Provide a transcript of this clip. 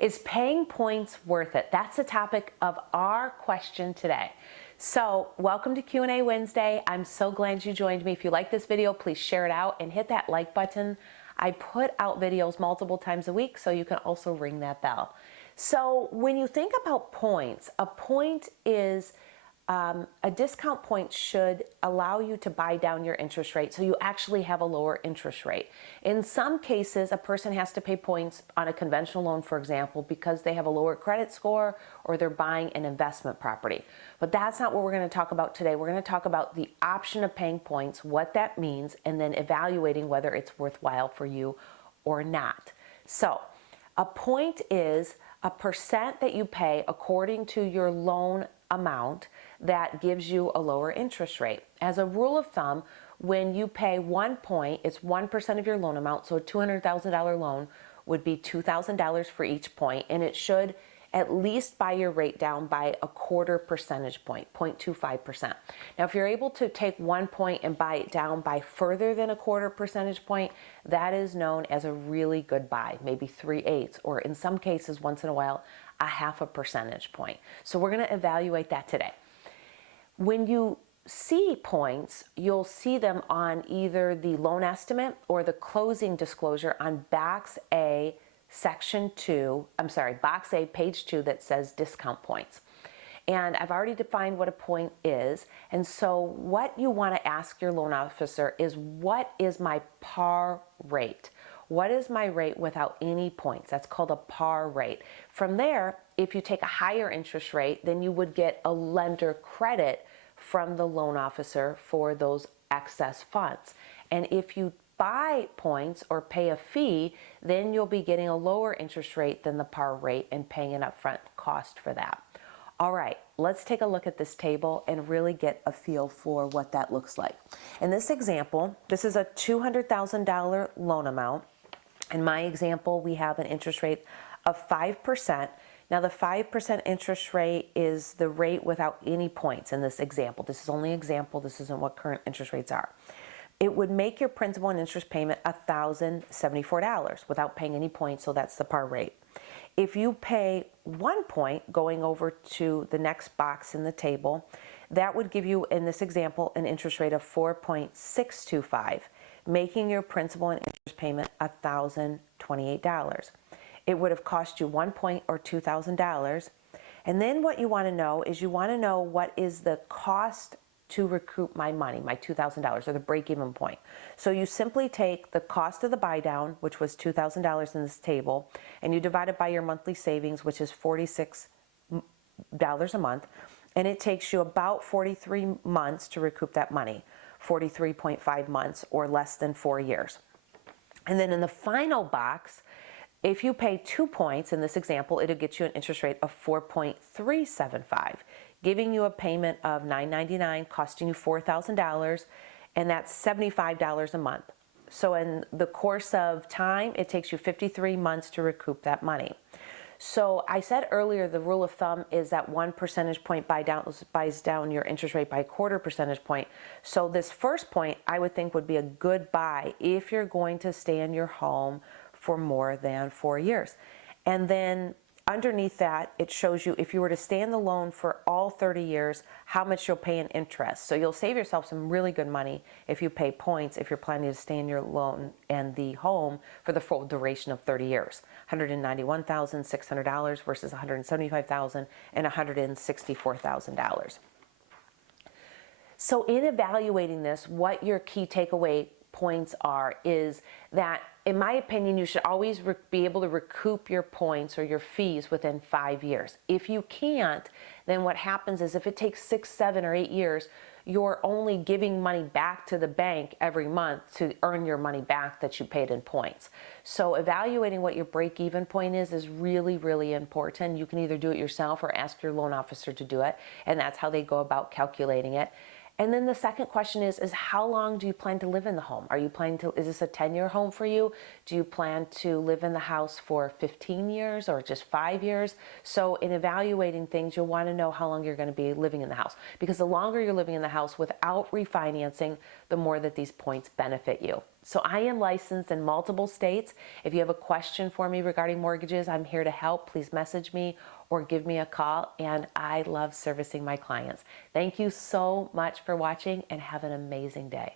Is paying points worth it? That's the topic of our question today. So welcome to Q&A Wednesday. I'm so glad you joined me. If you like this video, please share it out and hit that like button. I put out videos multiple times a week, so you can also ring that bell. So when you think about points, a point is a discount point should allow you to buy down your interest rate so you actually have a lower interest rate. In some cases, a person has to pay points on a conventional loan, for example, because they have a lower credit score or they're buying an investment property. But that's not what we're going to talk about today. We're going to talk about the option of paying points, what that means, and then evaluating whether it's worthwhile for you or not. So a point is a percent that you pay according to your loan amount that gives you a lower interest rate. As a rule of thumb, when you pay 1 point, it's 1% of your loan amount. So a $200,000 loan would be $2,000 for each point, and it should at least buy your rate down by a quarter percentage point, 0.25%. Now, if you're able to take 1 point and buy it down by further than a quarter percentage point, that is known as a really good buy, maybe 3/8, or in some cases, once in a while, a half a percentage point. So we're going to evaluate that today. When you see points, you'll see them on either the loan estimate or the closing disclosure on box A, box A, page 2, that says discount points. And I've already defined what a point is. And so what you want to ask your loan officer is, what is my par rate? What is my rate without any points? That's called a par rate. From there, if you take a higher interest rate, then you would get a lender credit from the loan officer for those excess funds. And if you buy points or pay a fee, then you'll be getting a lower interest rate than the par rate and paying an upfront cost for that. All right, let's take a look at this table and really get a feel for what that looks like. In this example, this is a $200,000 loan amount. In my example, we have an interest rate of 5%. Now, the 5% interest rate is the rate without any points in this example. This is only an example. This isn't what current interest rates are. It would make your principal and interest payment $1,074 without paying any points, so that's the par rate. If you pay 1 point, going over to the next box in the table, that would give you, in this example, an interest rate of 4.625, making your principal and interest payment $1,028. It would have cost you 1 point or $2,000. And then what you want to know is, you want to know what is the cost to recoup my money, my $2,000, or the break-even point. So you simply take the cost of the buy down, which was $2,000 in this table, and you divide it by your monthly savings, which is $46 a month, and it takes you about 43 months to recoup that money, 43.5 months, or less than 4 years. And then in the final box, if you pay 2 points, in this example, it'll get you an interest rate of 4.375, giving you a payment of $999, costing you $4,000, and that's $75 a month. So in the course of time, it takes you 53 months to recoup that money. So I said earlier, the rule of thumb is that 1 percentage point buys down your interest rate by a quarter percentage point. So this first point, I would think, would be a good buy if you're going to stay in your home for more than 4 years. And then underneath that, it shows you, if you were to stay in the loan for all 30 years, how much you'll pay in interest. So you'll save yourself some really good money if you pay points, if you're planning to stay in your loan and the home for the full duration of 30 years. $191,600 versus $175,000 and $164,000. So in evaluating this, what your key takeaway points are is that, in my opinion, you should always be able to recoup your points or your fees within 5 years. If you can't, then what happens is, if it takes 6, 7, or 8 years, you're only giving money back to the bank every month to earn your money back that you paid in points. So evaluating what your break-even point is really, really important. You can either do it yourself or ask your loan officer to do it, and that's how they go about calculating it. And then the second question is how long do you plan to live in the home? Are you planning to, is this a 10-year home for you? Do you plan to live in the house for 15 years or just 5 years? So in evaluating things, you'll want to know how long you're going to be living in the house, because the longer you're living in the house without refinancing, the more that these points benefit you. So I am licensed in multiple states. If you have a question for me regarding mortgages, I'm here to help. Please message me or give me a call, and I love servicing my clients. Thank you so much for watching, and have an amazing day.